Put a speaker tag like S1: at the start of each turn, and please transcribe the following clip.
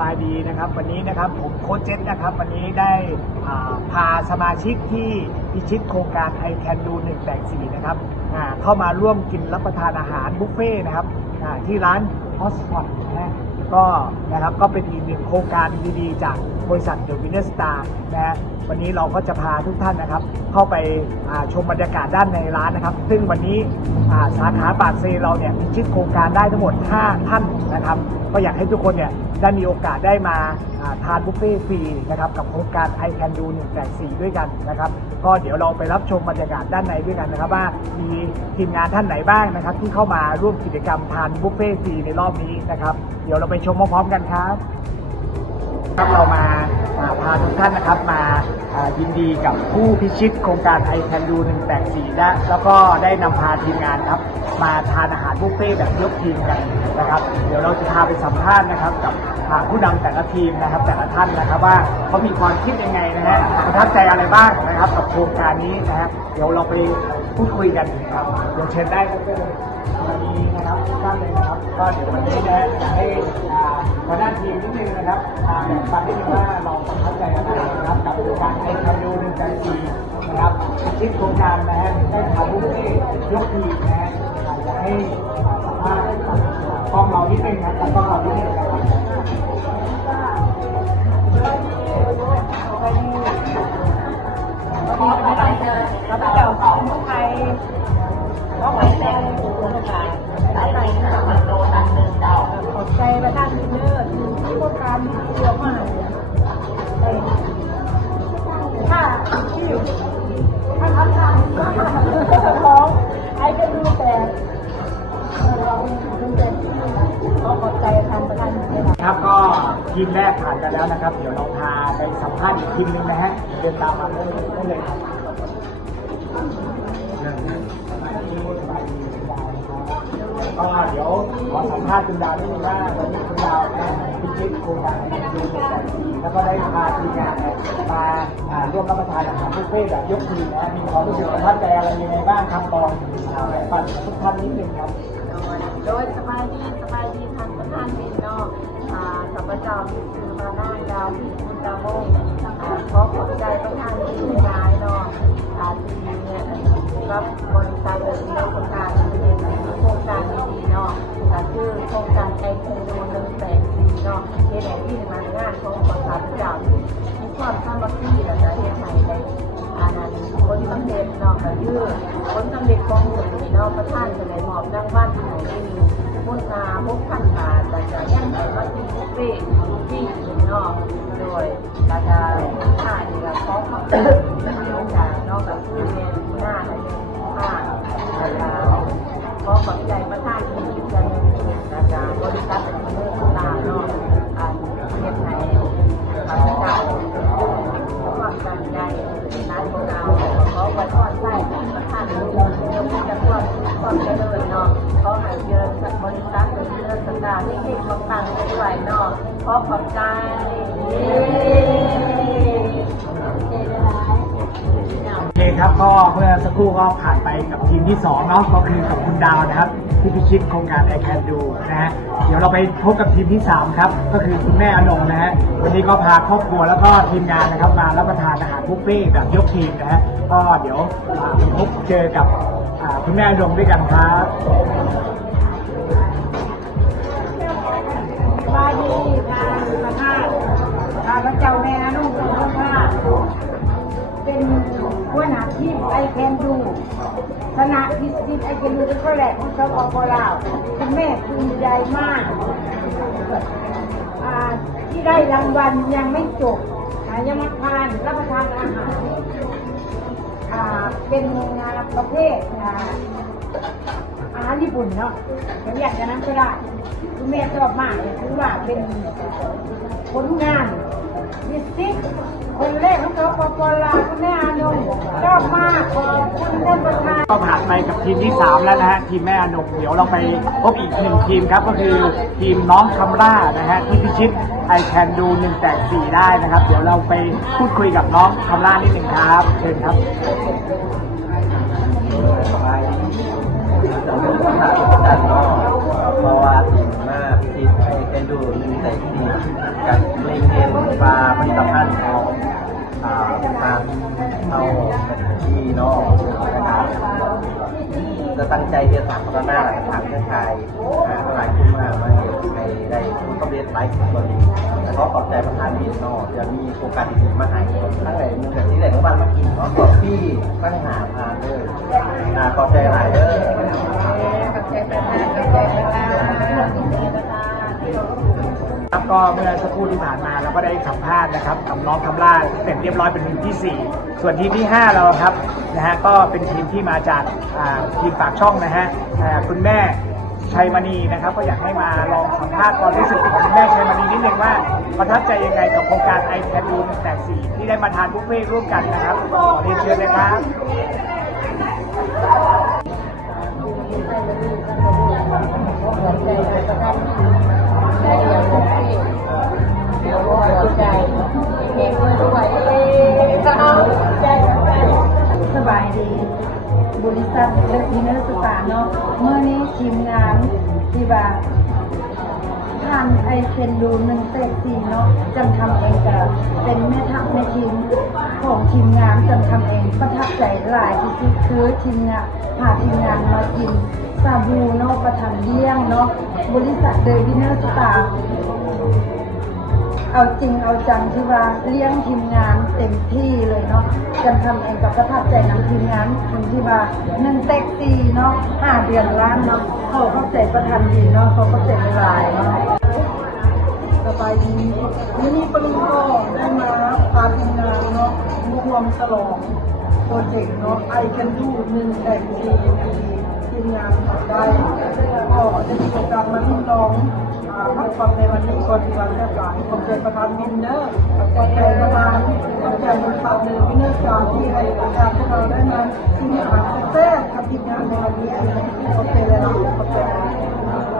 S1: บายดีนะครับ วันนี้นะครับผมโค้ชเจษนะครับ วันนี้ได้พาสมาชิกที่พิชิตโครงการ I Can Do 184นะครับเข้ามาร่วมกินรับประทานอาหารบุฟเฟ่ต์นะครับที่ร้าน h o t s p o t นะฮะก็นะครับก็เป็นอีกหนึ่งโครงการดีๆ จากบริษัท The Winner Star นะฮะวันนี้เราก็จะพาทุกท่านนะครับ เข้าไปาชมบรรยากาศด้านในร้านนะครับ ซึ่งวันนี้าสาขาปากเซเราเนี่ยพิชิตโครงการได้ทั้งหมด 5 ท่านนะครับ ก็อยากให้ทุกคนเนี่ยได้มีโอกาสได้มาาทานบุฟเฟ่ต์ฟรีนะครับกับโครงการ I Can Do 184 ด้วยกันนะครับ ก็เดี๋ยวเราไปรับชมบรรยากาศด้านในด้วยกันนะครับ ว่ามีทีมงานท่านไหนบ้างนะครับ ที่เข้ามาร่วมกิจกรรมทานบุฟเฟ่ต์ฟรีในรอบนี้นะครับ เดี๋ยวเราไปชมพร้อมๆกันครับ ครับเรามาอ่าพาทุกท่านนะครับมายินดีกับผู้พิชิตโครงการ I Can Do 184และแล้วก็ได้นำพาทีมงานครับ มาทานอาหารบุฟเฟ่ต์แบบยกทีมกันนะครับ เดี๋ยวเราจะพาไปสัมภาษณ์นะครับกับผู้นำแต่ละทีมนะครับ แต่ละท่านนะครับว่าเขามีความคิดยังไงนะฮะประทับใจอะไรบ้างนะครับ กับโครงการนี้นะฮะเดี๋ยวเราไปพูดคุยกันครับเดี๋ยวเชิญได้ครับวันนี้นะครับท่านเลยนะครับ ก็เดี๋ยววันนี้นะฮะอยากให้อ่าหัวหน้าทีมนิดนึงนะครับบ่งปันนิดนึงว่าเราประทับใจอะไรนะครับกับการไอคอนดูหนึ่งใจสีนะครับคิดโครงการนะฮะได้ทำบุฟเฟ่ต์ยกทีนะฮะอาอยากให้สามารถกล้องเรานิดนึงนะกับกล้องเรานิดนึง
S2: ก็ทีมแร
S1: กผ่านกันแล้วนะครับ เดี๋ยวเราพาไปสัมภาษณ์อีกทีมหนึงนะฮะเดินตามมาได้เลยครับก็เดี๋ยวขอสัมภาษณ์คุณดาวนิดนึงว่าวันนี้คุณดาวได้พิชิตโครงการในดูแต่ทีแล้วก็ได้พาทีมงานมาอ่าร่วมรับประทานอาหารบุฟเฟ่ต์แบบยกทีนะมีความรู้สึกประทับใจอะไรยังไงบ้างครับตอนอ่าแบ่งปันทุกท่านนิดนึงครับ
S2: โดยสบายดีสบายดีทางประธานบินเนาะอ่า ข้าพเจ้าที่คือมาหน้าดาวที่คุณดาวโมงอ่าขอขอบใจประธานบินหลายเนาะอ่าทีเนี่ยรับบริการเดินเรื่องโครงการเป็นโครงการดีๆเนาะอ่าคือโครงการไอโคโดนหนึ่งแปดสี่เนาะเฮ็ดให้ที่มางานของประธานเจ้าที่มีความสามัคคีและก็เฮ็ดให้ได้อานั้นผลสำเร็จเนาะก็คือผลสำเร็จของผลนี้เนาะประธานจะได้มอบรางวัลให้ที่มูลค่า6,000บาทแต่จะ ยังให้มาที่บุฟเฟ่ต์ที่อีกเนาะโดยราคาค่านี่ก็ขอขอบคุณจาก ริญสักกาที่ที่ของต่างๆด้วยเนาะขอขอบใจ
S1: โอเคครับก็เมื่อสักครู่ก็ผ่านไปกับทีมที่สองเนาะก็คือกับคุณดาวนะครับ ที่พิชิตโครงการ I Can Do นะฮะเดี๋ยวเราไปพบกับทีมที่สามครับ ก็คือคุณแม่อนงนะฮะวันนี้ก็พาครอบครัวแล้วก็ทีมงานนะครับมารับประทานอาหารบุฟเฟ่ต์แบบยกทีมนะฮะก็เดี๋ยวพบเจอกับคุณแม่อนงด้วยกันครับ
S2: หัวหน้าทีมไอแคนดูคณะพิจิตไอแคนดูเป็นข้อแรกของสปปลาวคุณแม่ภูมิใจมากที่ได้รางวัลยังไม่จบยังมาทานรับประทานอาหารเป็นงานประเภทอาอาหารญี่ปุ่นเนาะผมอยากจะนั้นก็ได้คุณแม่ชอบมากเลยถือว่าเป็นผลงาน สซิกคนแรกของสปปลาวคุณแม่อานงชอบมากขอบคุณท่านประธาน
S1: ก็ผ่านไปกับทีมที่ 3 แล้วนะฮะทีมแม่อนงเดี๋ยวเราไปพบอีกหนึ่งทีมครับก็คือทีมน้องคำล่านะฮะที่พิชิต I Can Do 184 ได้นะครับ เดี๋ยวเราไปพูดคุยกับน้องคำล่านิดหนึ่งครับเชิญครับ
S3: จำเป็นต้องหาอุปสรรคเนาะเพราะว่าสิ่งมาก ที่ไอ้เป็นดูหนึ่งแต่ที่กับเล่งเห็นปลาผลิตภัณฑ์ของอ่าทางเอาที่นาะนะครับจะตั้งใจที่จะสั่งพัฒนาทางเพื่อไทยหาหลายคุ้มมากมาในได้ก็เรียนไลฟ์ตัวนี้แล้วก็ขอบใจประธานดีเนาะจะมีโครงการดีๆมาให้ตั้งแต่เมื่อแต่ที่ไหนเมื่อวานมากินเนาะขอบพี่ตั้งหาพาเด้ออ่าขอบใจหลายเด้อ
S1: ที่ผ่านมาเราก็ได้สัมภาษณ์นะครับกับน้องคำล่าเสร็จเรียบร้อยเป็นทีมที่ 4 ส่วนทีมที่ 5 เราครับนะฮะก็เป็นทีมที่มาจากทีมปากช่องนะฮะคุณแม่ชัยมณีนะครับ ก็อยากให้มาลองสัมภาษณ์ความรู้สึกของคุณแม่ชัยมณีนิดนึงว่าประทับใจยังไงกับโครงการไอแคนดูแต่สีที่ได้มาทานบุฟเฟ่ร่วมกันนะครับขอเรียนเชิญเลยครับ
S4: บริษัทเล็กดินเนอร์สตาร์เนาะเมื่อนี้ทีมงานที่ว่าทานไอเคนดูหนึ่งเตกสีเนาะจำทำเองกับเป็นแม่ทัพในทีมของทีมงานจำทำเองประทับใจหลายที่สุดคือทีมงานพาทีมงานมากินซาบูเนาะประทังเลี้ยงเนาะบริษัทเดดินเนอร์สตาร์ เอาจริงเอาจังที่ว่าเลี้ยงทีมงานเต็มที่เลยเนาะจันทำเองกับประทับใจน้ำทีมงานคนที่ว่าหนึ่งเต็กซีเนาะห้าเดือนล้านเนาะเขาเข้าใจประทันดีเนาะเขาเข้าใจหลายเนาะ
S5: สบายดีนี่นี่ปริงก็ได้มาพาทีมงานเนาะรวมฉลองโปรเจกต์เนาะ I can do หนึ่งแต่งทีทีมงานทำได้ก็จะมีโอกาสมาที่น้อง รับชมในวันนี้คนวันเลิกงานขอบใจประธานมินเนอร์ขอบในประธานขอบใจประธานเนอร์มินเนอร์จาที่ให้โอกานพวกเราได้มาที่นี่อาหารแซ่บกับทีมงานในวันนี้ขอบใจเลยขอบใจ